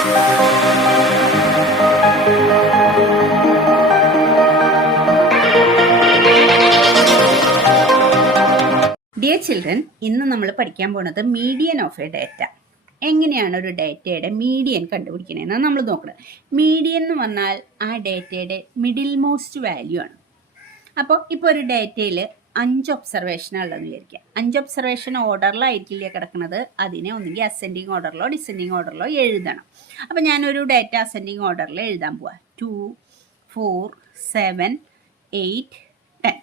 Dear children, ഇന്ന് നമ്മൾ പഠിക്കാൻ പോകുന്നത് മീഡിയൻ ഓഫ് എ ഡാറ്റ. എങ്ങനെയാണ് ഒരു ഡാറ്റയുടെ മീഡിയൻ കണ്ടുപിടിക്കണതെന്നാണ് നമ്മൾ നോക്കുന്നത്. മീഡിയൻ എന്ന് പറഞ്ഞാൽ ആ ഡാറ്റയുടെ മിഡിൽ മോസ്റ്റ് വാല്യൂ ആണ്. അപ്പോൾ ഇപ്പോൾ ഒരു ഡാറ്റയിൽ 5 ഒബ്സർവേഷനാണ് ഉള്ളതെന്ന് വിചാരിക്കുക. 5 ഒബ്സർവേഷൻ ഓർഡറിലായിരിക്കില്ല കിടക്കുന്നത്. അതിനെ ഒന്നുകിൽ അസെൻഡിങ് ഓർഡറിലോ ഡിസെൻഡിങ് ഓർഡറിലോ എഴുതണം. അപ്പോൾ ഞാനൊരു ഡാറ്റ അസെൻഡിങ് ഓർഡറിൽ എഴുതാൻ പോവാം. 2, 4, 7, 8, 10.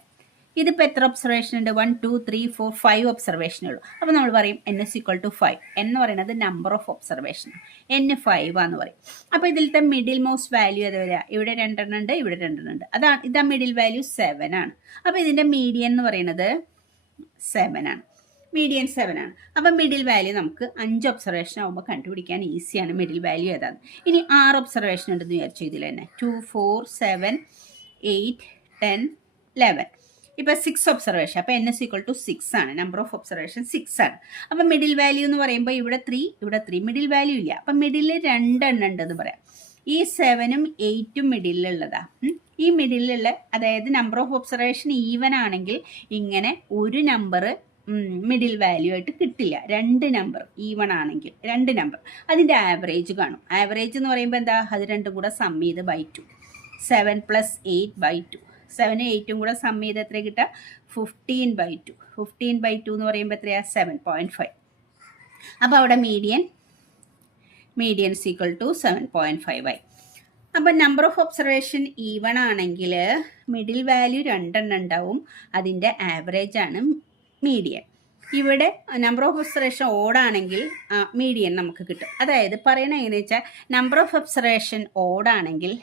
ഇതിപ്പോൾ എത്ര ഒബ്സർവേഷൻ ഉണ്ട്? 1, 2, 3, 4, 5 ഒബ്സർവേഷനുള്ളൂ. അപ്പോൾ നമ്മൾ പറയും n = 5. എന്ന് പറയുന്നത് നമ്പർ ഓഫ് ഒബ്സർവേഷൻ, n 5 ആണെന്ന് പറയും. അപ്പോൾ ഇതിലത്തെ മിഡിൽ മോസ്റ്റ് വാല്യൂ ഏത് വരിക? ഇവിടെ 2 ഉണ്ട്, ഇവിടെ 2 ഉണ്ട്. ഇതാ മിഡിൽ വാല്യൂ 7 ആണ്. അപ്പോൾ ഇതിൻ്റെ മീഡിയൻ എന്ന് പറയുന്നത് 7 ആണ്. മീഡിയൻ 7 ആണ്. അപ്പം മിഡിൽ വാല്യൂ നമുക്ക് 5 ഒബ്സർവേഷൻ ആകുമ്പോൾ കണ്ടുപിടിക്കാൻ ഈസിയാണ് മിഡിൽ വാല്യൂ ഏതാണ്. ഇനി 6 ഒബ്സർവേഷൻ ഉണ്ടെന്ന് വിചാരിച്ചു ഇതിൽ തന്നെ. 2, 4, 7, 8, 10, 11. ഇപ്പോൾ 6 ഒബ്സർവേഷൻ. അപ്പോൾ n = 6 ആണ്. നമ്പർ ഓഫ് ഒബ്സർവേഷൻ 6 ആണ്. അപ്പം മിഡിൽ വാല്യൂ എന്ന് പറയുമ്പോൾ ഇവിടെ 3, ഇവിടെ 3. മിഡിൽ വാല്യൂ ഇല്ല. അപ്പം മിഡിൽ 2 ഉണ്ടെന്ന് പറയാം. ഈ 7ഉം 8ഉം മിഡിലുള്ളതാ. ഈ മിഡിലുള്ള, അതായത് നമ്പർ ഓഫ് ഒബ്സർവേഷൻ ഈവൻ ആണെങ്കിൽ ഇങ്ങനെ ഒരു നമ്പർ മിഡിൽ വാല്യൂ ആയിട്ട് കിട്ടില്ല. 2 നമ്പർ ഈവൺ ആണെങ്കിൽ 2 നമ്പർ അതിൻ്റെ ആവറേജ് കാണും. ആവറേജ് എന്ന് പറയുമ്പോൾ എന്താ? അത് രണ്ടും കൂടെ സം ചെയ്ത് ബൈ 2. 7 + 8/2. 7ഉം 8ഉം കൂടെ സം ചെയ്ത് എത്ര കിട്ടുക? 15/2. 15/2 എന്ന് പറയുമ്പോൾ എത്രയാണ്? 7.5. അപ്പോൾ അവിടെ മീഡിയൻ = 7.5 ആയി. അപ്പോൾ നമ്പർ ഓഫ് ഒബ്സർവേഷൻ ഈവൺ ആണെങ്കിൽ മിഡിൽ വാല്യൂ 2 ഉണ്ടാവും. അതിൻ്റെ ആവറേജ് ആണ് മീഡിയൻ. ഇവിടെ നമ്പർ ഓഫ് ഒബ്സർവേഷൻ ഓടാണെങ്കിൽ മീഡിയൻ നമുക്ക് കിട്ടും. അതായത് പറയണത് എങ്ങനെയാണെന്ന് വെച്ചാൽ, നമ്പർ ഓഫ് ഒബ്സർവേഷൻ ഓടാണെങ്കിൽ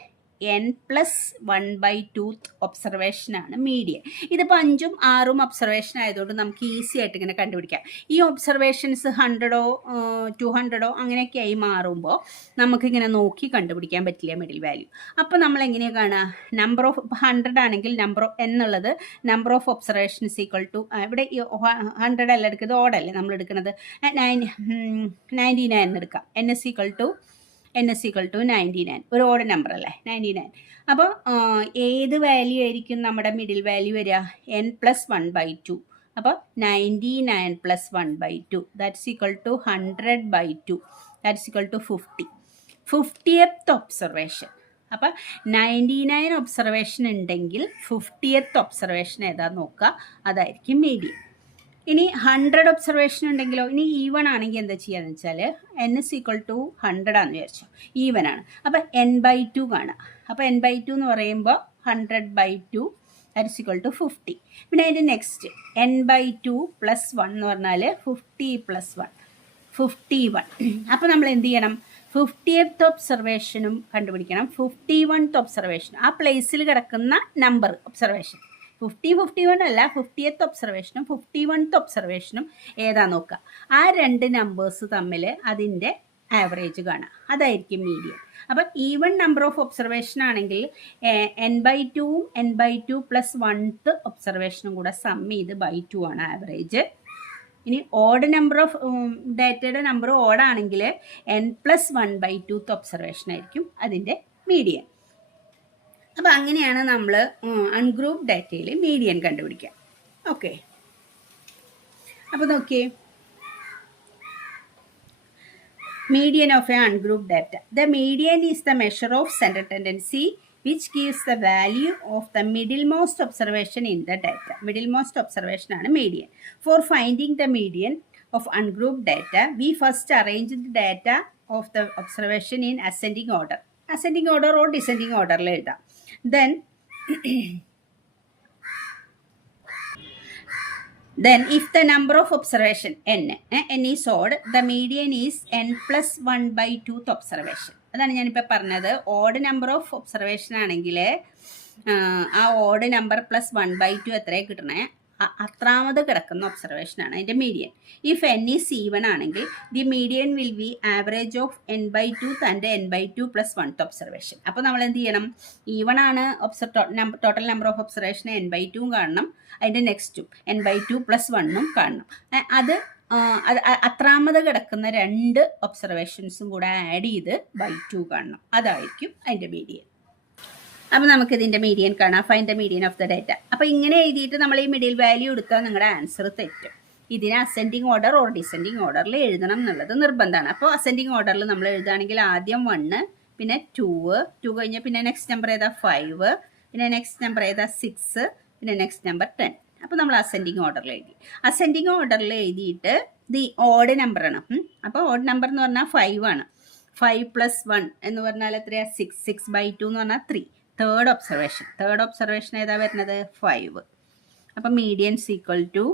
n + 1/2 ഒബ്സർവേഷനാണ് മീഡിയൻ. ഇതിപ്പോൾ 5ഉം 6ഉം ഒബ്സർവേഷൻ ആയതുകൊണ്ട് നമുക്ക് ഈസി ആയിട്ട് ഇങ്ങനെ കണ്ടുപിടിക്കാം. ഈ ഒബ്സർവേഷൻസ് 100ഓ 200ഓ അങ്ങനെയൊക്കെ ആയി മാറുമ്പോൾ നമുക്കിങ്ങനെ നോക്കി കണ്ടുപിടിക്കാൻ പറ്റില്ല മിഡിൽ വാല്യൂ. അപ്പോൾ നമ്മൾ എങ്ങനെയാണ് കാണുക? നമ്പർ ഓഫ് 100 ആണെങ്കിൽ എന്നുള്ളത് നമ്പർ ഓഫ് ഒബ്സർവേഷൻ = ഇവിടെ 100 അല്ല എടുക്കുന്നത്, ഓടല്ലേ നമ്മൾ എടുക്കുന്നത്. 99 എടുക്കാം. n = 99. ഒരു ഓഡ് നമ്പർ അല്ലേ 99. അപ്പോൾ ഏത് വാല്യൂ ആയിരിക്കും നമ്മുടെ മിഡിൽ വാല്യൂ വരിക? n + 1/2. അപ്പോൾ 99 + 1/2 = 100/2 = 50. 50th observation. അപ്പോൾ 99 ഒബ്സർവേഷൻ ഉണ്ടെങ്കിൽ 50th ഒബ്സർവേഷൻ ഏതാന്ന് നോക്കുക. അതായിരിക്കും മീഡിയൻ. ഇനി 100 ഒബ്സർവേഷൻ ഉണ്ടെങ്കിലോ? ഇനി ഈവൺ ആണെങ്കിൽ എന്താ ചെയ്യാന്ന് വെച്ചാൽ, n = 100 ആണെന്ന് വിചാരിച്ചു, ഈവൻ ആണ്. അപ്പോൾ n/2 കാണുക. അപ്പോൾ n/2 എന്ന് പറയുമ്പോൾ 100/2 = 50. പിന്നെ അതിൻ്റെ നെക്സ്റ്റ് n/2 + 1 എന്ന് പറഞ്ഞാൽ 50 + 1 51. അപ്പോൾ നമ്മൾ എന്ത് ചെയ്യണം? 50th ഒബ്സർവേഷനും കണ്ടുപിടിക്കണം, 51th ഒബ്സർവേഷൻ, ആ പ്ലേസിൽ കിടക്കുന്ന നമ്പർ ഒബ്സർവേഷൻ. 50, 51 അല്ല, 50th ഒബ്സർവേഷനും 51th ഒബ്സർവേഷനും ഏതാ നോക്കുക. ആ 2 നമ്പേഴ്സ് തമ്മിൽ അതിൻ്റെ ആവറേജ് കാണുക. അതായിരിക്കും മീഡിയൻ. അപ്പം ഈവൺ നമ്പർ ഓഫ് ഒബ്സർവേഷൻ ആണെങ്കിൽ n/2ഉം n/2 + 1th ഒബ്സർവേഷനും കൂടെ സം ചെയ്ത് /2 ആണ് ആവറേജ്. ഇനി ഓഡ് നമ്പർ ഓഫ് ഡാറ്റയുടെ നമ്പർ ഓടാണെങ്കിൽ n + 1/2th ഒബ്സർവേഷൻ ആയിരിക്കും അതിൻ്റെ മീഡിയൻ. അപ്പോൾ അങ്ങനെയാണ് നമ്മൾ അൺഗ്രൂപ്പ് ഡാറ്റയിൽ മീഡിയൻ കണ്ടുപിടിക്കുക. ഓക്കെ, അപ്പോൾ നോക്കിയേ, median of A ungroup data. The median is the measure of central tendency which gives the value of the middlemost observation in the data. Middlemost observation ആണ് median. For finding the median of ungrouped data, we first arrange the data of the observation in ascending order or descending order ൽ എഴുതാം. Then if the number of observation n is odd, the median is n + 1/2th observation. അതാണ് ഞാനിപ്പോൾ പറഞ്ഞത്. Odd number of observation ആണെങ്കിൽ ആ odd number + 1/2 എത്രയാണ് കിട്ടണേ? അത്രാമത് കിടക്കുന്ന ഒബ്സർവേഷനാണ് അതിൻ്റെ median. If n is even ആണെങ്കിൽ the median will be average of n/2 and n/2 + 1th observation. അപ്പോൾ നമ്മൾ എന്ത് ചെയ്യണം? ഈവൺ ആണ് total number of observation n/2 കാണണം, അതിൻ്റെ നെക്സ്റ്റും n/2 + 1 കാണണം. അത് അത്രാമത് കിടക്കുന്ന 2 ഒബ്സർവേഷൻസും കൂടെ ആഡ് ചെയ്ത് ബൈ 2 കാണണം. അതായിരിക്കും അതിൻ്റെ മീഡിയൻ. അപ്പോൾ നമുക്കിതിൻ്റെ മീഡിയൻ കാണാം. Find the median of the data. അപ്പോൾ ഇങ്ങനെ എഴുതിയിട്ട് നമ്മൾ ഈ മിഡിൽ വാല്യൂ എടുത്താൽ നിങ്ങളുടെ ആൻസർ തെറ്റും. ഇതിനെ അസെൻഡിങ് ഓർഡർ ഓർ ഡിസെൻഡിങ് ഓർഡറിൽ എഴുതണം എന്നുള്ളത് നിർബന്ധമാണ്. അപ്പോൾ അസെൻഡിങ് ഓർഡറിൽ നമ്മൾ എഴുതുകയാണെങ്കിൽ ആദ്യം 1, പിന്നെ 2 കഴിഞ്ഞ് പിന്നെ നെക്സ്റ്റ് നമ്പർ ഏതാ 5, പിന്നെ നെക്സ്റ്റ് നമ്പർ ഏതാ 6, പിന്നെ നെക്സ്റ്റ് നമ്പർ 10. അപ്പോൾ നമ്മൾ അസെൻഡിങ് ഓർഡറിൽ എഴുതി. അസെൻഡിങ് ഓർഡറിൽ എഴുതിയിട്ട് ഇത് ഓഡ് നമ്പറാണ്. അപ്പോൾ ഓഡ് നമ്പർ എന്ന് പറഞ്ഞാൽ 5 ആണ്. 5 + 1 എന്ന് പറഞ്ഞാൽ എത്രയാണ് 6. 6/2 എന്ന് പറഞ്ഞാൽ 3. തേർഡ് ഒബ്സർവേഷൻ ഏതാ വരുന്നത് 5. അപ്പം മീഡിയൻ ഈക്വൽ ടു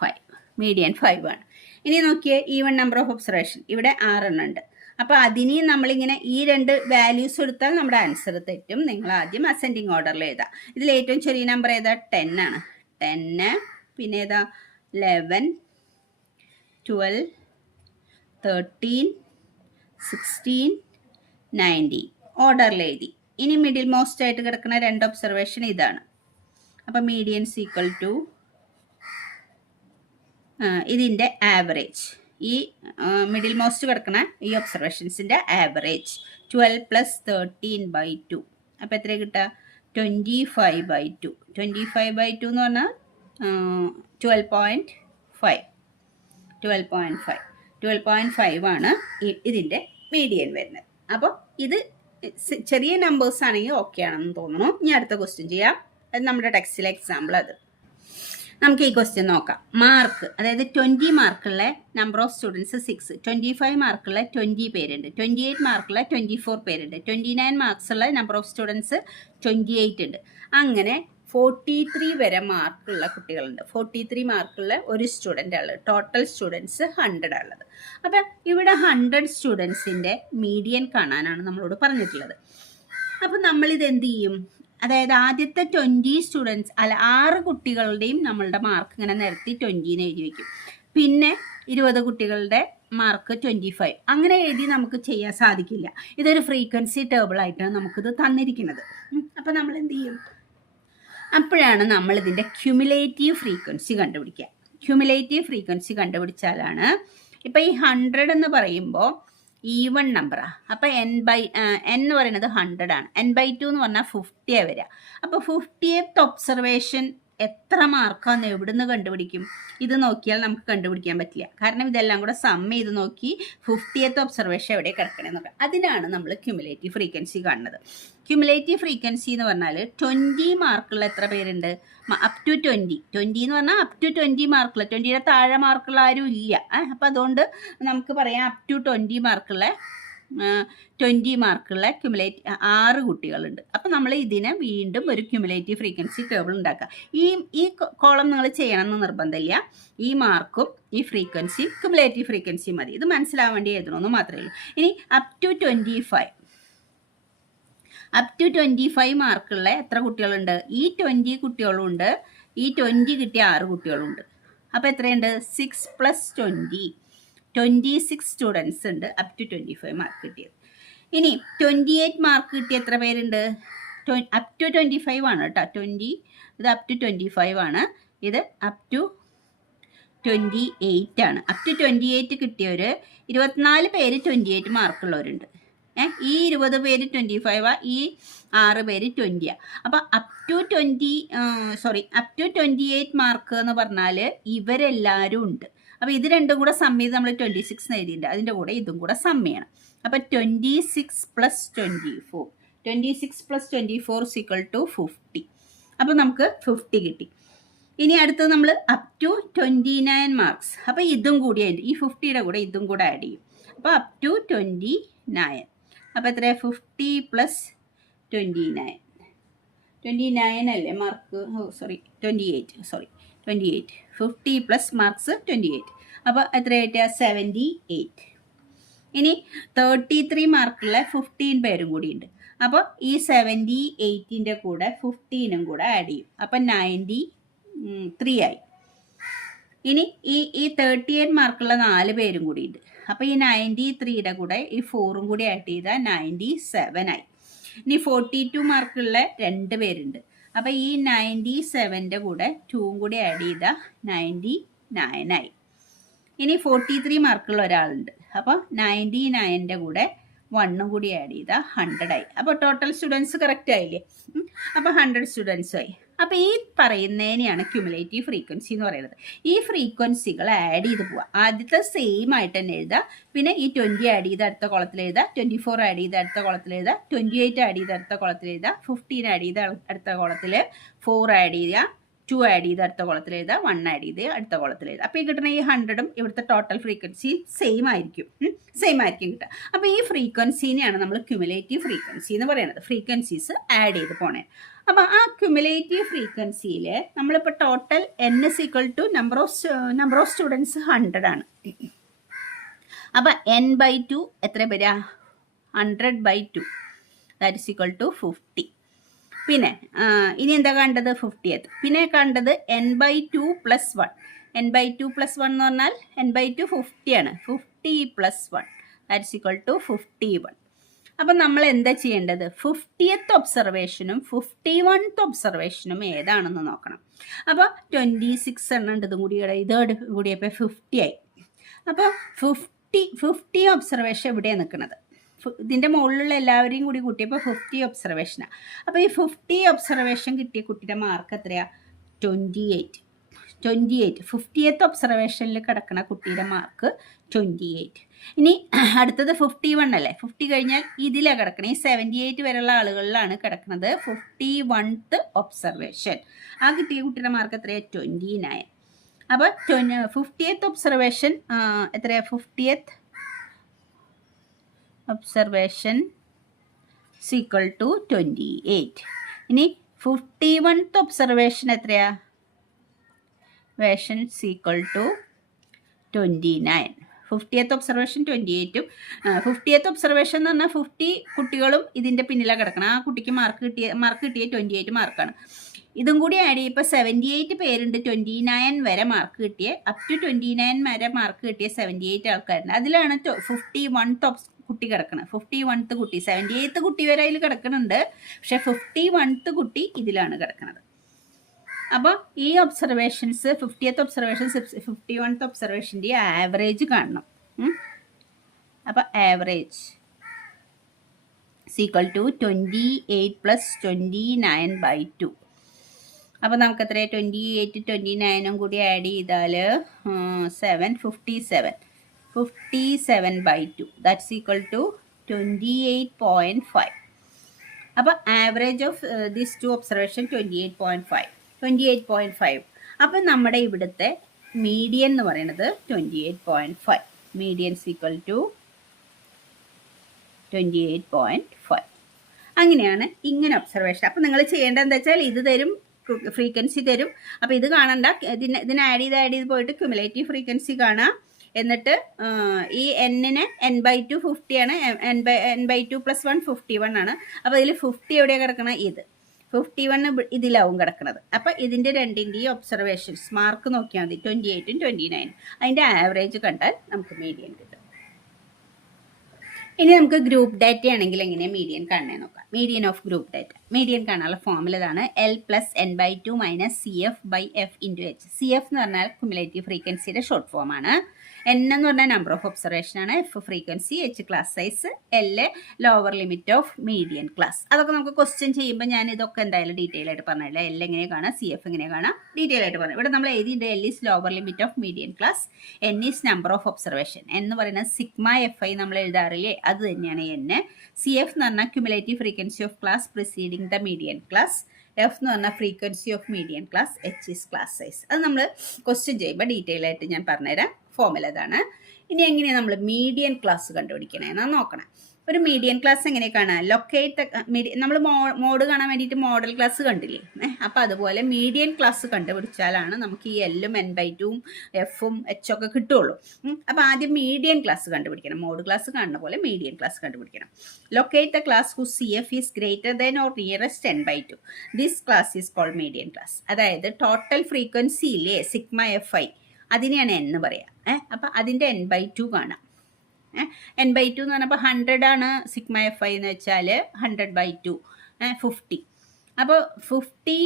5. മീഡിയൻ 5 ആണ്. ഇനി നോക്കിയേ, ഈവൻ നമ്പർ ഓഫ് ഒബ്സർവേഷൻ ഇവിടെ 6 എണ്ണം ഉണ്ട്. അപ്പോൾ അതിനെ നമ്മളിങ്ങനെ ഈ 2 വാല്യൂസ് എടുത്താൽ നമ്മുടെ ആൻസർ തെറ്റും. നിങ്ങൾ ആദ്യം അസെൻഡിങ് ഓർഡറിൽ എഴുതാം. ഇതിൽ ഏറ്റവും ചെറിയ നമ്പർ ഏതാ 10 ആണ്. 10, പിന്നെ ഏതാ 11, 12, 13, 16, 19 ഓർഡറിൽ എഴുതി. ഇനി മിഡിൽ മോസ്റ്റ് ആയിട്ട് കിടക്കുന്ന 2 ഒബ്സർവേഷൻ ഇതാണ്. അപ്പം മീഡിയൻ ഈക്വൽ ടു ഇതിൻ്റെ ആവറേജ്, ഈ മിഡിൽ മോസ്റ്റ് കിടക്കുന്ന ഈ ഒബ്സർവേഷൻസിൻ്റെ ആവറേജ് 12 + 13/2. അപ്പോൾ എത്ര കിട്ടുക 25/2. 25/2 എന്ന് പറഞ്ഞാൽ 12.5. 12.5 ആണ് ഇതിൻ്റെ മീഡിയൻ വരുന്നത്. അപ്പോൾ ഇത് ചെറിയ നമ്പേഴ്സ് ആണെങ്കിൽ ഓക്കെ ആണെന്ന് തോന്നുന്നു. ഇനി അടുത്ത ക്വസ്റ്റ്യൻ ചെയ്യാം. അത് നമ്മുടെ ടെക്സ്റ്റിലെ എക്സാമ്പിൾ. അത് നമുക്ക് ഈ ക്വസ്റ്റ്യൻ നോക്കാം. മാർക്ക്, അതായത് 20 മാർക്കുള്ള നമ്പർ ഓഫ് സ്റ്റുഡൻസ് 6, 25 മാർക്കുള്ള 20 പേരുണ്ട്, 28 മാർക്കുള്ള 24 പേരുണ്ട്, 29 മാർക്സുള്ള നമ്പർ ഓഫ് സ്റ്റുഡൻസ് 28 ഉണ്ട്. അങ്ങനെ 43 വരെ മാർക്കുള്ള കുട്ടികളുണ്ട്. 43 മാർക്കുള്ള ഒരു സ്റ്റുഡൻ്റ് ഉള്ളത്. ടോട്ടൽ സ്റ്റുഡൻസ് 100 ഉള്ളത്. അപ്പം ഇവിടെ 100 സ്റ്റുഡൻസിൻ്റെ മീഡിയൻ കാണാനാണ് നമ്മളോട് പറഞ്ഞിട്ടുള്ളത്. അപ്പം നമ്മളിത് എന്ത് ചെയ്യും? അതായത് ആദ്യത്തെ 20 സ്റ്റുഡൻസ് 6 കുട്ടികളുടെയും നമ്മളുടെ മാർക്ക് ഇങ്ങനെ നിരത്തി 20 എഴുതി വയ്ക്കും. പിന്നെ 20 കുട്ടികളുടെ മാർക്ക് 25. അങ്ങനെ എഴുതി നമുക്ക് ചെയ്യാൻ സാധിക്കില്ല. ഇതൊരു ഫ്രീക്വൻസി ടേബിൾ ആയിട്ടാണ് നമുക്കിത് തന്നിരിക്കുന്നത്. അപ്പം നമ്മൾ എന്ത് ചെയ്യും? അപ്പോഴാണ് നമ്മൾ ഇതിൻ്റെ ക്യുമുലേറ്റീവ് ഫ്രീക്വൻസി കണ്ടുപിടിക്കുക. ക്യുമുലേറ്റീവ് ഫ്രീക്വൻസി കണ്ടുപിടിച്ചാലാണ്, ഇപ്പം ഈ 100 എന്ന് പറയുമ്പോൾ ഈവൺ നമ്പറാണ്. അപ്പോൾ n എന്ന് പറയുന്നത് 100 ആണ്. n/2 എന്ന് പറഞ്ഞാൽ 50 വരിക. അപ്പോൾ 50th ഒബ്സർവേഷൻ എത്ര മാർക്കാന്ന് എവിടുന്ന് കണ്ടുപിടിക്കും? ഇത് നോക്കിയാൽ നമുക്ക് കണ്ടുപിടിക്കാൻ പറ്റില്ല. കാരണം ഇതെല്ലാം കൂടെ സം ചെയ്ത് നോക്കി 50th ഒബ്സർവേഷൻ എവിടെ കിടക്കണമെന്ന് നോക്കാം. അതിനാണ് നമ്മൾ ക്യുമുലേറ്റീവ് ഫ്രീക്വൻസി കാണുന്നത്. ക്യുമുലേറ്റീവ് ഫ്രീക്വൻസി എന്ന് പറഞ്ഞാൽ 20 മാർക്കുള്ള എത്ര പേരുണ്ട്? അപ് ടു 20 എന്ന് പറഞ്ഞാൽ അപ് ടു 20 മാർക്കുള്ള, 20യുടെ താഴെ മാർക്കുള്ള ആരും ഇല്ല. അപ്പം അതുകൊണ്ട് നമുക്ക് പറയാം അപ് ടു 20 മാർക്കുള്ള 20 മാർക്കുള്ള 6 കുട്ടികളുണ്ട്. അപ്പം നമ്മൾ ഇതിനെ വീണ്ടും ഒരു ക്യുമുലേറ്റീവ് ഫ്രീക്വൻസി ടേബിൾ ഉണ്ടാക്കുക. ഈ കോളം നിങ്ങൾ ചെയ്യണമെന്ന് നിർബന്ധമില്ല. ഈ മാർക്കും ഈ ഫ്രീക്വൻസിയും ക്യുമുലേറ്റീവ് ഫ്രീക്വൻസി മതി. ഇത് മനസ്സിലാവാൻ വേണ്ടി എഴുതണമെന്ന് മാത്രമേ ഉള്ളൂ. ഇനി അപ് ടു 25 മാർക്കുള്ള എത്ര കുട്ടികളുണ്ട്? ഈ 20 കുട്ടികളുണ്ട്, ഈ 20 കിട്ടിയ 6 കുട്ടികളുണ്ട്. അപ്പോൾ എത്രയുണ്ട്? 6 + 20, 26 സ്റ്റുഡൻസ് ഉണ്ട് അപ് ടു 25 മാർക്ക് കിട്ടിയത്. ഇനി 28 മാർക്ക് കിട്ടിയ എത്ര പേരുണ്ട്? അപ് ടു 25 ആണ് കേട്ടോ. ഇത് അപ് ടു 25 ആണ്. ഇത് അപ് ടു 28 ആണ്. അപ് ടു 28 കിട്ടിയവർ 24 പേര് 28 മാർക്കുള്ളവരുണ്ട്. ഈ 20 പേര് 25, ഈ 6 പേര് 20. അപ്പോൾ അപ് ടു 28 മാർക്ക് എന്ന് പറഞ്ഞാൽ ഇവരെല്ലാവരും ഉണ്ട്. അപ്പോൾ ഇത് രണ്ടും കൂടെ സം ചെയ്ത് നമ്മൾ 26 എഴുതിയിട്ടുണ്ട്. അതിൻ്റെ കൂടെ ഇതും കൂടെ സം ചെയ്യണം. അപ്പോൾ 26 + 24, 26 + 24 = 50. അപ്പോൾ നമുക്ക് 50 കിട്ടി. ഇനി അടുത്തത് നമ്മൾ അപ് ടു 29 മാർക്സ്. അപ്പോൾ ഇതും കൂടി ആയിട്ട് ഈ 50യുടെ കൂടെ ഇതും കൂടെ ആഡ് ചെയ്യും. അപ്പോൾ അപ് ടു 29. അപ്പോൾ എത്രയാണ്? 50 + 29. 29 അല്ലേ മാർക്ക്? 28. 50 + മാർക്സ് 28. അപ്പോൾ എത്രയായിട്ട്? 78. ഇനി 33 മാർക്കുള്ള 15 പേരും കൂടി ഉണ്ട്. അപ്പോൾ ഈ 78ൻ്റെ കൂടെ 15ഉം കൂടെ ആഡ് ചെയ്യും. അപ്പം 93 ആയി. ഇനി ഈ 38 മാർക്കുള്ള 4 പേരും കൂടി ഉണ്ട്. അപ്പോൾ ഈ 93യുടെ കൂടെ ഈ 4ഉം കൂടി ആഡ് ചെയ്താൽ 97 ആയി. ഇനി 42 മാർക്കുള്ള 2 പേരുണ്ട്. അപ്പോൾ ഈ 97ൻ്റെ കൂടെ 2ഉം കൂടി ആഡ് ചെയ്താൽ 99 9 ആയി. ഇനി 43 മാർക്കുള്ള ഒരാളുണ്ട്. അപ്പോൾ 99ൻ്റെ കൂടെ 1 കൂടി ആഡ് ചെയ്താൽ 100 ആയി. അപ്പോൾ ടോട്ടൽ സ്റ്റുഡൻസ് കറക്റ്റ് ആയില്ലേ? അപ്പോൾ 100 സ്റ്റുഡൻസ് ആയി. അപ്പോൾ ഈ പറയുന്നതിനെയാണ് ക്യുമുലേറ്റീവ് ഫ്രീക്വൻസി എന്ന് പറയുന്നത്. ഈ ഫ്രീക്വൻസികൾ ആഡ് ചെയ്ത് പോവുക. ആദ്യത്തെ സെയിം ആയിട്ട് തന്നെ എഴുതുക. പിന്നെ ഈ 20 ആഡ് ചെയ്ത് അടുത്ത കുളത്തിൽ എഴുതുക, 24 ആഡ് ചെയ്ത് അടുത്ത കുളത്തിൽ എഴുതുക, 28 ആഡ് ചെയ്ത് അടുത്ത കുളത്തിൽ എഴുതുക, 15 ആഡ് ചെയ്ത് അടുത്ത കുളത്തിൽ, 4 ആഡ് ചെയ്യുക, 2 ആഡ് ചെയ്ത് അടുത്ത കുളത്തിൽ എഴുതുക, 1 ആഡ് ചെയ്ത് അടുത്ത കുളത്തിൽ എഴുതുക. അപ്പോൾ ഈ കിട്ടുന്ന ഈ 100ഉം ഇവിടുത്തെ ടോട്ടൽ ഫ്രീക്വൻസി സെയിം ആയിരിക്കും കിട്ടുക. അപ്പോൾ ഈ ഫ്രീക്വൻസിനെയാണ് നമ്മൾ ക്യുമുലേറ്റീവ് ഫ്രീക്വൻസി എന്ന് പറയുന്നത്. ഫ്രീക്വൻസീസ് ആഡ് ചെയ്ത് പോണേ. അപ്പോൾ ആ ക്യുമുലേറ്റീവ് ഫ്രീക്വൻസിയിൽ നമ്മളിപ്പോൾ total n number of students 100 ആണ്. അപ്പോൾ n/2 എത്ര വരിക? 100/2 ദാറ്റ് ഈസ് ഈക്വൽ ടു 50. പിന്നെ ഇനി എന്താ കണ്ടത്? 50th. പിന്നെ കണ്ടത് n/2 + 1. n/2 + 1 എന്ന് പറഞ്ഞാൽ n/2 50 ആണ്. 50 + 1 ദാറ്റ് ഈസ് ഈക്വൽ ടു 51. അപ്പം നമ്മൾ എന്താ ചെയ്യേണ്ടത്? 50th ഒബ്സർവേഷനും 51th ഒബ്സർവേഷനും ഏതാണെന്ന് നോക്കണം. അപ്പോൾ 26 എണ്ണം ഉണ്ട്. ഇതും കൂടിയപ്പോൾ 50 ആയി. അപ്പോൾ 50 ഒബ്സർവേഷൻ എവിടെയാണ് നിൽക്കുന്നത്? ഇതിൻ്റെ മുകളിലുള്ള എല്ലാവരെയും കൂടി കൂട്ടിയപ്പോൾ 50 ഒബ്സർവേഷനാണ്. അപ്പോൾ ഈ 50 ഒബ്സർവേഷൻ കിട്ടിയ കുട്ടിയുടെ മാർക്ക് എത്രയാണ്? 28. 50th ഒബ്സർവേഷനിൽ കിടക്കുന്ന കുട്ടിയുടെ മാർക്ക് 28. ഇനി അടുത്തത് 51 അല്ലേ? 50 കഴിഞ്ഞാൽ ഇതിലാണ് കിടക്കുന്നത്. ഈ 78 വരെയുള്ള ആളുകളിലാണ് കിടക്കുന്നത് 51th ഒബ്സർവേഷൻ. ആ കിട്ടിയ കുട്ടിയുടെ മാർക്ക് എത്രയാണ്? 29. അപ്പോൾ 50th ഒബ്സർവേഷൻ എത്രയാണ്? 50th observation is equal to 28. ഇനി 51th observation എത്രയാ? observation is equal to 29. 50th observation 28ഉം 50th observation എന്ന് പറഞ്ഞാൽ 50 കുട്ടികളും ഇതിൻ്റെ പിന്നിലാണ് കിടക്കണം. ആ കുട്ടിക്ക് മാർക്ക് കിട്ടിയ 28 മാർക്കാണ്. ഇതും കൂടി ആഡ് ചെയ്യുമ്പോൾ 78 പേരുണ്ട് 29 വരെ മാർക്ക് കിട്ടിയ, അപ് ടു 29 വരെ മാർക്ക് കിട്ടിയ 78 ആൾക്കാരുണ്ട്. അതിലാണ് 51th കുട്ടി കിടക്കണം. 51th കുട്ടി, 78th കുട്ടി വരെ അതിൽ കിടക്കുന്നുണ്ട്. പക്ഷെ 51th കുട്ടി ഇതിലാണ് കിടക്കുന്നത്. അപ്പോൾ ഈ observations 50th observations 51th ഒബ്സർവേഷൻ്റെ average കാണണം. അപ്പോൾ ആവറേജ് ഈക്വൽ ടു 28 + 29/2. അപ്പോൾ നമുക്ക് എത്ര? 28 29ഉം കൂടി ആഡ് ചെയ്താൽ 57/2 ദാറ്റ്സ് ഈക്വൽ ടു 28.5. അപ്പോൾ ആവറേജ് ഓഫ് ദിസ് 2 ഒബ്സർവേഷൻ 28.5. അപ്പം നമ്മുടെ ഇവിടുത്തെ മീഡിയൻ എന്ന് പറയുന്നത് 28.5. Median equal to 28.5. അങ്ങനെയാണ് ഇങ്ങനെ ഒബ്സർവേഷൻ. അപ്പം നിങ്ങൾ ചെയ്യേണ്ടത് എന്താ വെച്ചാൽ ഇത് തരും, ഫ്രീക്വൻസി തരും. അപ്പോൾ ഇത് കാണണ്ട, ഇതിന് ആഡ് ചെയ്ത് പോയിട്ട് ക്യുമുലേറ്റീവ് ഫ്രീക്വൻസി കാണാം. എന്നിട്ട് ഈ n-ന് n/2 50 ആണ്. n/2 + 1 51 ആണ്. അപ്പോൾ ഇതിൽ 50 എവിടെയാണ് കിടക്കണം? ഇത് 51 ഇതിലാവും കിടക്കുന്നത്. അപ്പോൾ ഇതിൻ്റെ രണ്ടിൻ്റെയും ഒബ്സർവേഷൻസ് മാർക്ക് നോക്കിയാൽ മതി, 28ഉം 29ഉം. അതിൻ്റെ ആവറേജ് കണ്ടാൽ നമുക്ക് മീഡിയൻ കിട്ടും. ഇനി നമുക്ക് ഗ്രൂപ്പ് ഡാറ്റ ആണെങ്കിൽ എങ്ങനെയാണ് മീഡിയൻ കാണണേ നോക്കാം. Median of group data. Median കാണാനുള്ള ഫോർമുല ഇതാണ്: L + n/2 - CF/F × H. CF എന്ന് പറഞ്ഞാൽ ക്യുമുലേറ്റീവ് ഫ്രീക്വൻസിയുടെ ഷോർട്ട് ഫോം ആണ്. n എന്ന് പറഞ്ഞാൽ നമ്പർ ഓഫ് ഒബ്സർവേഷൻ ആണ്. F frequency, H class size, L lower limit of median class. അതൊക്കെ നമുക്ക് ക്വസ്റ്റ്യൻ ചെയ്യുമ്പോൾ ഞാൻ ഇതൊക്കെ എന്തായാലും ഡീറ്റെയിൽ ആയിട്ട് പറഞ്ഞില്ല. L എങ്ങനെ കാണാം, CF എങ്ങനെ കാണാം, ഡീറ്റെയിൽ ആയിട്ട് പറഞ്ഞു. ഇവിടെ നമ്മൾ എഴുതിയിട്ട് L is lower limit of median class, N is number of observation. എന്ന് പറയുന്നത് σFi നമ്മൾ എഴുതാറില്ലേ, അത് തന്നെയാണ് n. CF എന്ന് പറഞ്ഞാൽ cumulative frequency of class preceding the median class. F എന്ന് പറഞ്ഞാൽ frequency of median class, H is class size. അത് നമ്മൾ ക്വസ്റ്റ്യൻ ചെയ്യുമ്പോൾ ഡീറ്റെയിൽ ആയിട്ട് ഞാൻ പറഞ്ഞുതരാം. ഫോർമുല അതാണ്. ഇനി എങ്ങനെയാണ് നമ്മൾ മീഡിയൻ ക്ലാസ് കണ്ടുപിടിക്കണേന്നാണ് നോക്കണം. ഒരു മീഡിയൻ ക്ലാസ് എങ്ങനെ കാണാം? ലൊക്കേറ്റ് നമ്മൾ മോഡ് കാണാൻ വേണ്ടിയിട്ട് മോഡൽ ക്ലാസ് കണ്ടില്ലേ? അപ്പോൾ അതുപോലെ മീഡിയൻ ക്ലാസ് കണ്ടുപിടിച്ചാലാണ് നമുക്ക് ഈ L-ഉം n/2ഉം F-ഉം H ഒക്കെ കിട്ടുള്ളൂ. അപ്പോൾ ആദ്യം മീഡിയൻ ക്ലാസ് കണ്ടുപിടിക്കണം. മോഡ് ക്ലാസ് കാണുന്ന പോലെ മീഡിയൻ ക്ലാസ് കണ്ടുപിടിക്കണം. Locate the class who CF is greater than or nearest n/2. This class is called median class. അതായത് ടോട്ടൽ ഫ്രീക്വൻസിയിലെ σFi അതിനെയാണ് എന്ന് പറയാം. അപ്പം അതിൻ്റെ n/2 കാണാം. n/2 എന്ന് പറഞ്ഞപ്പോൾ 100 ആണ് σFi എന്ന് വെച്ചാൽ 100/2 50. അപ്പോൾ 50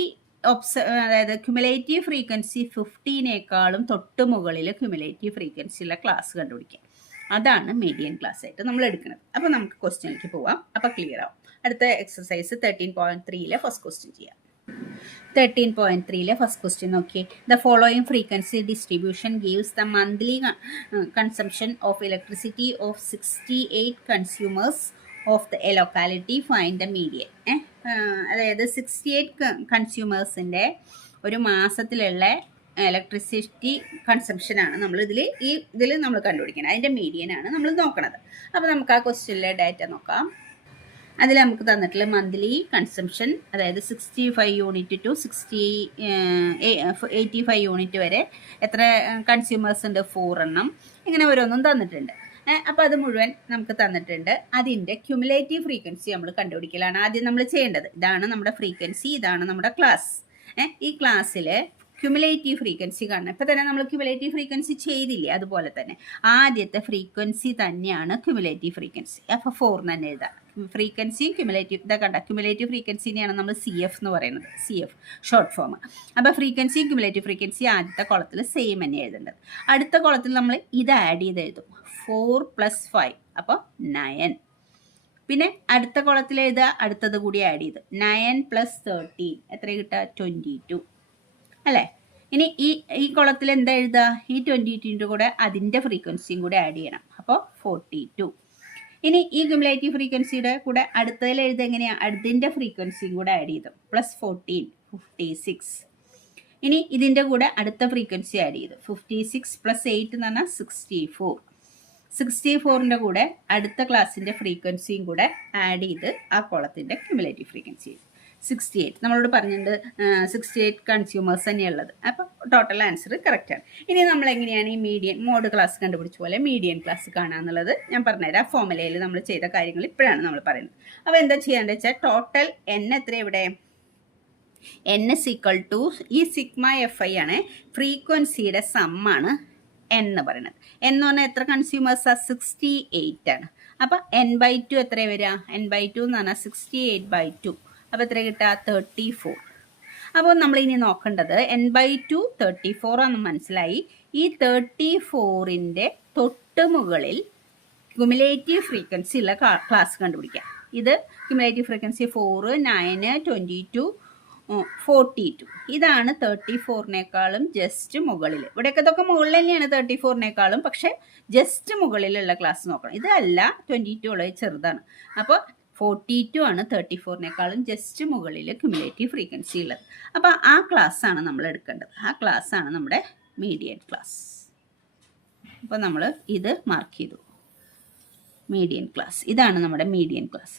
അതായത് ക്യുമുലേറ്റീവ് ഫ്രീക്വൻസി 50-നേക്കാളും തൊട്ട് മുകളിൽ ക്യുമുലേറ്റീവ് ഫ്രീക്വൻസിയുള്ള ക്ലാസ് കണ്ടുപിടിക്കുക. അതാണ് മീഡിയൻ ക്ലാസ് ആയിട്ട് നമ്മൾ എടുക്കുന്നത്. അപ്പോൾ നമുക്ക് ക്വസ്റ്റ്യനിലേക്ക് പോവാം. അപ്പോൾ ക്ലിയർ ആവും. അടുത്ത എക്സസൈസ് 13.3 ഫസ്റ്റ് ക്വസ്റ്റ്യൻ ചെയ്യാം. 13.3 ഫസ്റ്റ് ക്വസ്റ്റ്യൻ നോക്കിയേ. The following frequency distribution gives the monthly consumption of electricity of 68 consumers of the locality find the median. അതായത് 68 കൺസ്യൂമേഴ്സിൻ്റെ ഒരു മാസത്തിലുള്ള ഇലക്ട്രിസിറ്റി കൺസംഷനാണ് നമ്മൾ ഇതിൽ നമ്മൾ കണ്ടുപിടിക്കുന്നത്. അതിൻ്റെ മീഡിയനാണ് നമ്മൾ നോക്കുന്നത്. അപ്പോൾ നമുക്ക് ആ ക്വസ്റ്റ്യനിലെ ഡാറ്റ നോക്കാം. അതിൽ നമുക്ക് തന്നിട്ടുള്ള മന്ത്ലി കൺസംഷൻ, അതായത് 65 യൂണിറ്റ് ടു 85 യൂണിറ്റ് വരെ എത്ര കൺസ്യൂമേഴ്സ് ഉണ്ട്, 4 എണ്ണം. ഇങ്ങനെ ഓരോന്നും തന്നിട്ടുണ്ട്. അപ്പോൾ അത് മുഴുവൻ നമുക്ക് തന്നിട്ടുണ്ട്. അതിൻ്റെ ക്യുമുലേറ്റീവ് ഫ്രീക്വൻസി നമ്മൾ കണ്ടുപിടിക്കലാണ് ആദ്യം നമ്മൾ ചെയ്യേണ്ടത്. ഇതാണ് നമ്മുടെ ഫ്രീക്വൻസി, ഇതാണ് നമ്മുടെ ക്ലാസ്. ഈ ക്ലാസ്സിൽ ക്യുമുലേറ്റീവ് ഫ്രീക്വൻസി കാണണം. ഇപ്പോൾ തന്നെ നമ്മൾ ക്യുമുലേറ്റീവ് ഫ്രീക്വൻസി ചെയ്തില്ലേ, അതുപോലെ തന്നെ ആദ്യത്തെ ഫ്രീക്വൻസി തന്നെയാണ് ക്യുമുലേറ്റീവ് ഫ്രീക്വൻസി. അപ്പോൾ 4 തന്നെ എഴുതാം. ഫ്രീക്വൻസിയും ക്യുമുലേറ്റീവ് ഇതാ കണ്ട, ക്യുമുലേറ്റീവ് ഫ്രീക്വൻസിനെയാണ് നമ്മൾ CF എന്ന് പറയുന്നത്, CF ഷോർട്ട് ഫോം. അപ്പോൾ ഫ്രീക്വൻസിയും ക്യുമുലേറ്റീവ് ഫ്രീക്വൻസി ആദ്യത്തെ കോളത്തിൽ സെയിം തന്നെ എഴുതേണ്ടത്. അടുത്ത കോളത്തിൽ നമ്മൾ ഇത് ആഡ് ചെയ്ത് എഴുതും. 4 + 5 അപ്പോൾ 9. പിന്നെ അടുത്ത കോളത്തിൽ എഴുതുക, അടുത്തത് കൂടി ആഡ് ചെയ്ത് 9 + 13 എത്ര കിട്ടുക, 22 അല്ലേ. ഇനി ഈ കോളത്തിൽ എന്താ എഴുതുക, ഈ 22ൻ്റെ കൂടെ അതിൻ്റെ ഫ്രീക്വൻസിയും കൂടെ ആഡ് ചെയ്യണം. അപ്പോൾ 42. ഇനി ഈ ക്യുമുലേറ്റീവ് ഫ്രീക്വൻസിയുടെ കൂടെ അടുത്തതിൽ എഴുതുക എങ്ങനെയാണ്, അടുത്തതിൻ്റെ ഫ്രീക്വൻസിയും കൂടെ ആഡ് ചെയ്തു. +14 56. ഇനി ഇതിൻ്റെ കൂടെ അടുത്ത ഫ്രീക്വൻസി ആഡ് ചെയ്തു. 56 + 8 എന്ന് പറഞ്ഞാൽ 64. 64ൻ്റെ കൂടെ അടുത്ത ക്ലാസ്സിൻ്റെ ഫ്രീക്വൻസിയും കൂടെ ആഡ് ചെയ്ത് ആ കോളത്തിൻ്റെ ക്യുമുലേറ്റീവ് ഫ്രീക്വൻസി 68. നമ്മളോട് പറഞ്ഞിട്ടുണ്ട് 68 കൺസ്യൂമേഴ്സ് തന്നെയുള്ളത്. അപ്പോൾ ടോട്ടൽ ആൻസർ കറക്റ്റാണ്. ഇനി നമ്മൾ എങ്ങനെയാണ് ഈ മീഡിയൻ മോഡ് ക്ലാസ് കണ്ടുപിടിച്ച പോലെ മീഡിയൻ ക്ലാസ് കാണുക എന്നുള്ളത് ഞാൻ പറഞ്ഞുതരാം. ഫോർമുലയിൽ നമ്മൾ ചെയ്ത കാര്യങ്ങൾ ഇപ്പോഴാണ് നമ്മൾ പറയുന്നത്. അപ്പോൾ എന്താ ചെയ്യേണ്ടത് വെച്ചാൽ ടോട്ടൽ n എത്ര ഇവിടെ, n = ഈ σFi ആണ് ഫ്രീക്വൻസിയുടെ സമ്മാണ് എന്ന് പറയുന്നത്. എന്ന് പറഞ്ഞാൽ എത്ര കൺസ്യൂമേഴ്സാണ്, 68 ആണ്. അപ്പോൾ n/2 എത്ര വരിക, n/2 എന്ന് പറഞ്ഞാൽ 68/2. അപ്പോൾ എത്ര കിട്ടുക, 34. അപ്പോൾ നമ്മളിനി നോക്കേണ്ടത് n/2 34 ആണെന്ന് മനസ്സിലായി. ഈ 34ൻ്റെ തൊട്ട് മുകളിൽ ക്യുമുലേറ്റീവ് ഫ്രീക്വൻസി ഉള്ള ക്ലാസ് കണ്ടുപിടിക്കാം. ഇത് ക്യുമുലേറ്റീവ് ഫ്രീക്വൻസി 4, 9, 22, 42. ഇതാണ് 34-നേക്കാളും ജസ്റ്റ് മുകളിൽ. ഇവിടെയൊക്കെ ഇതൊക്കെ മുകളിൽ തന്നെയാണ് 34-നേക്കാളും, പക്ഷേ ജസ്റ്റ് മുകളിലുള്ള ക്ലാസ് നോക്കണം. ഇതല്ല 22 ഉള്ളത് ചെറുതാണ്. അപ്പോൾ 42 ആണ് 34-നേക്കാളും ജസ്റ്റ് മുകളിൽ ക്യുമുലേറ്റീവ് ഫ്രീക്വൻസി ഉള്ളത്. അപ്പോൾ ആ ക്ലാസ്സാണ് നമ്മൾ എടുക്കേണ്ടത്. ആ ക്ലാസ്സാണ് നമ്മുടെ മീഡിയൻ ക്ലാസ്. അപ്പോൾ നമ്മൾ ഇത് മാർക്ക് ചെയ്തു, മീഡിയൻ ക്ലാസ്. ഇതാണ് നമ്മുടെ മീഡിയൻ ക്ലാസ്.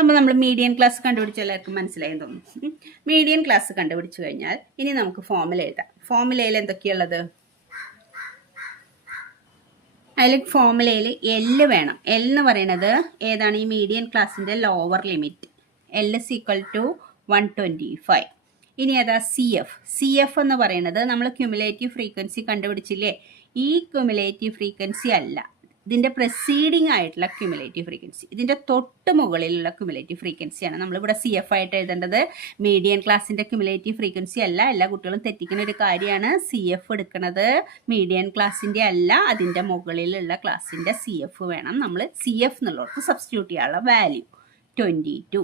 അപ്പോൾ നമ്മൾ മീഡിയൻ ക്ലാസ് കണ്ടുപിടിച്ച എല്ലാവർക്കും മനസ്സിലായി തോന്നുന്നു. മീഡിയൻ ക്ലാസ് കണ്ടുപിടിച്ചു കഴിഞ്ഞാൽ ഇനി നമുക്ക് ഫോർമുല എഴുതാം. ഫോർമുലയിൽ എന്തൊക്കെയുള്ളത്, അതിൽ ഫോർമുലയിൽ L വേണം. L എന്ന് പറയുന്നത് ഏതാണ്, ഈ മീഡിയൻ ക്ലാസ്സിൻ്റെ ലോവർ ലിമിറ്റ്. L = 125. ഇനി ഏതാ, CF എന്ന് പറയുന്നത് നമ്മൾ ക്യുമുലേറ്റീവ് ഫ്രീക്വൻസി കണ്ടുപിടിച്ചില്ലേ, ഈ ക്യുമുലേറ്റീവ് ഫ്രീക്വൻസി അല്ല, ഇതിൻ്റെ പ്രസീഡിങ് ആയിട്ടുള്ള ക്യുമുലേറ്റീവ് ഫ്രീക്വൻസി, ഇതിൻ്റെ തൊട്ട് മുകളിലുള്ള ക്യുമുലേറ്റീവ് ഫ്രീക്വൻസിയാണ് നമ്മളിവിടെ CF ആയിട്ട് എഴുതേണ്ടത്. മീഡിയൻ ക്ലാസ്സിൻ്റെ ക്യുമുലേറ്റീവ് ഫ്രീക്വൻസി അല്ല. എല്ലാ കുട്ടികളും തെറ്റിക്കുന്ന ഒരു കാര്യമാണ്. CF എടുക്കുന്നത് മീഡിയൻ ക്ലാസ്സിൻ്റെ അല്ല, അതിൻ്റെ മുകളിലുള്ള ക്ലാസ്സിൻ്റെ CF വേണം നമ്മൾ CF എന്നുള്ളവർക്ക് സബ്സ്റ്റിറ്റ്യൂട്ട് ചെയ്യാനുള്ള വാല്യൂ 22.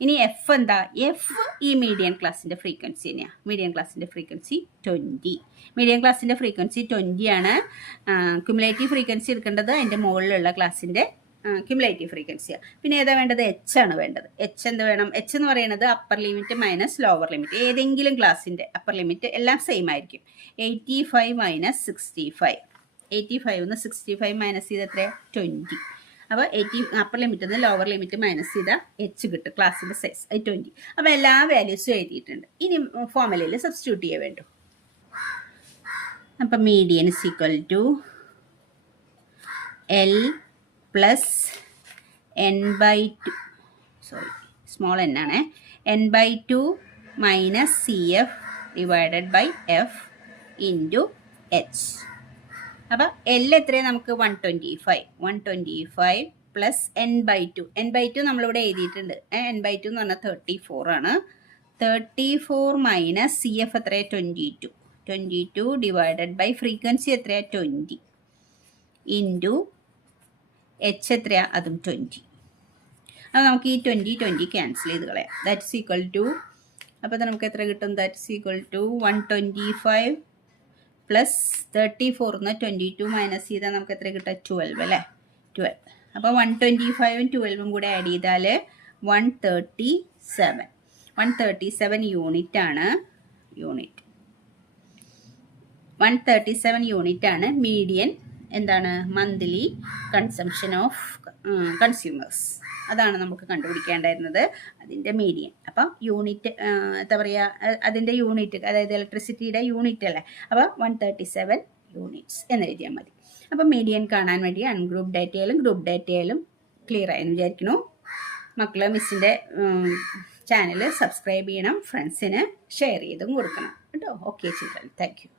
ഇനി F എന്താ, F ഈ മീഡിയൻ ക്ലാസ്സിൻ്റെ ഫ്രീക്വൻസി തന്നെയാണ്. മീഡിയൻ ക്ലാസ്സിൻ്റെ ഫ്രീക്വൻസി 20. മീഡിയൻ ക്ലാസ്സിൻ്റെ ഫ്രീക്വൻസി 20 ആണ്. ക്യുമുലേറ്റീവ് ഫ്രീക്വൻസി എടുക്കേണ്ടത് അതിൻ്റെ മുകളിലുള്ള ക്ലാസ്സിൻ്റെ ക്യുമുലേറ്റീവ് ഫ്രീക്വൻസിയാണ്. പിന്നെ ഏതാ വേണ്ടത്, H ആണ് വേണ്ടത്. H എന്ത് വേണം, H എന്ന് പറയുന്നത് upper limit minus lower limit. ഏതെങ്കിലും ക്ലാസ്സിൻ്റെ അപ്പർ ലിമിറ്റ് എല്ലാം സെയിം ആയിരിക്കും. 85 - 65. 85 നിന്ന് 65 മൈനസ് ചെയ്ത് എത്രയാണ്, 20. അപ്പോൾ 80 അപ്പർ ലിമിറ്റിൽ നിന്ന് ലോവർ ലിമിറ്റ് മൈനസ് ചെയ്താൽ H കിട്ടും, ക്ലാസ്സിൻ്റെ സൈസ് 20. അപ്പോൾ എല്ലാ വാല്യൂസും എഴുതിയിട്ടുണ്ട്. ഇനി ഫോർമുലയിൽ സബ്സ്റ്റിറ്റ്യൂട്ട് ചെയ്യാൻ വേണ്ടു. അപ്പം median = L + n/2, small n ആണ്, n/2 - CF / F × H. അപ്പോൾ L എത്രയാണ് നമുക്ക്, 125. Plus n/2. n/2 നമ്മളിവിടെ എഴുതിയിട്ടുണ്ട്. n/2 എന്ന് പറഞ്ഞാൽ 34 ആണ്. 34 മൈനസ് സി എഫ് എത്രയാണ്? 22. 22 ഡിവൈഡഡ് ബൈ ഫ്രീക്വൻസി എത്രയാണ്? 20 ഇൻറ്റു എച്ച് എത്രയാണ്? അതും 20. അത് നമുക്ക് ഈ 20 ക്യാൻസൽ ചെയ്ത് കളയാം. ദാറ്റ്സ് ഈക്വൽ ടു, അപ്പോൾ നമുക്ക് എത്ര കിട്ടും? That's equal to 125 plus 34 22 minus ചെയ്താൽ നമുക്ക് എത്ര കിട്ടുക? 12 അല്ലേ? 12. അപ്പോൾ 125ഉം 12ഉം കൂടെ ആഡ് ചെയ്താൽ 137. 137 യൂണിറ്റ് ആണ്. 137 യൂണിറ്റ് ആണ് മീഡിയൻ എന്താണ്? Monthly consumption of consumers. അതാണ് നമുക്ക് കണ്ടുപിടിക്കേണ്ടായിരുന്നത്, അതിൻ്റെ മീഡിയൻ. അപ്പം യൂണിറ്റ് എന്താ പറയുക, അതിൻ്റെ യൂണിറ്റ്, അതായത് ഇലക്ട്രിസിറ്റിയുടെ യൂണിറ്റ് അല്ലേ. അപ്പോൾ 137 യൂണിറ്റ്സ് എന്ന് എഴുതിയാൽ മതി. അപ്പം മീഡിയൻ കാണാൻ വേണ്ടി അൺഗ്രൂപ്പ് ഡാറ്റയിലും ഗ്രൂപ്പ് ഡാറ്റയിലും ക്ലിയർ ആയെന്ന് വിചാരിക്കുന്നു. മക്കൾ മിസ്സിൻ്റെ ചാനൽ സബ്സ്ക്രൈബ് ചെയ്യണം, ഫ്രണ്ട്സിന് ഷെയർ ചെയ്തും കൊടുക്കണം കേട്ടോ. Okay children, thank you.